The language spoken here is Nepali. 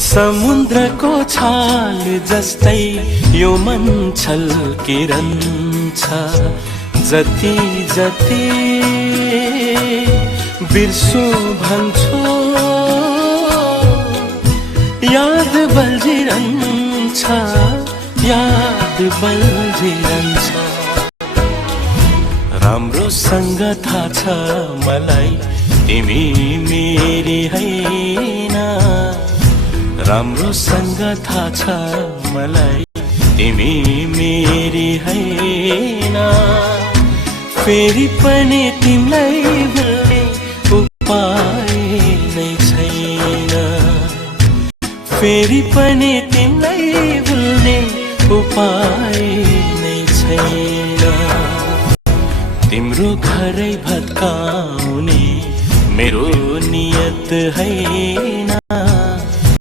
समुद्रको छाल जस्तै यो मन छल्किरहन्छ। जति जति बिर्सु भन्छु याद बल्झिरहन्छ, याद बल्झिरहन्छ। राम्रोसँग थाहा छ मलाई तिमी मेरी हैन, राम्रोसँग थाहा छ मलाई तिमी मेरी हैन। फेरि पनि तिमीलाई भुल्ने उपाय नै छैन, फेरि पनि तिमीलाई भुल्ने उपाय नै छैन। तिम्रो घरै भत्काउने मेरो नियत हैन।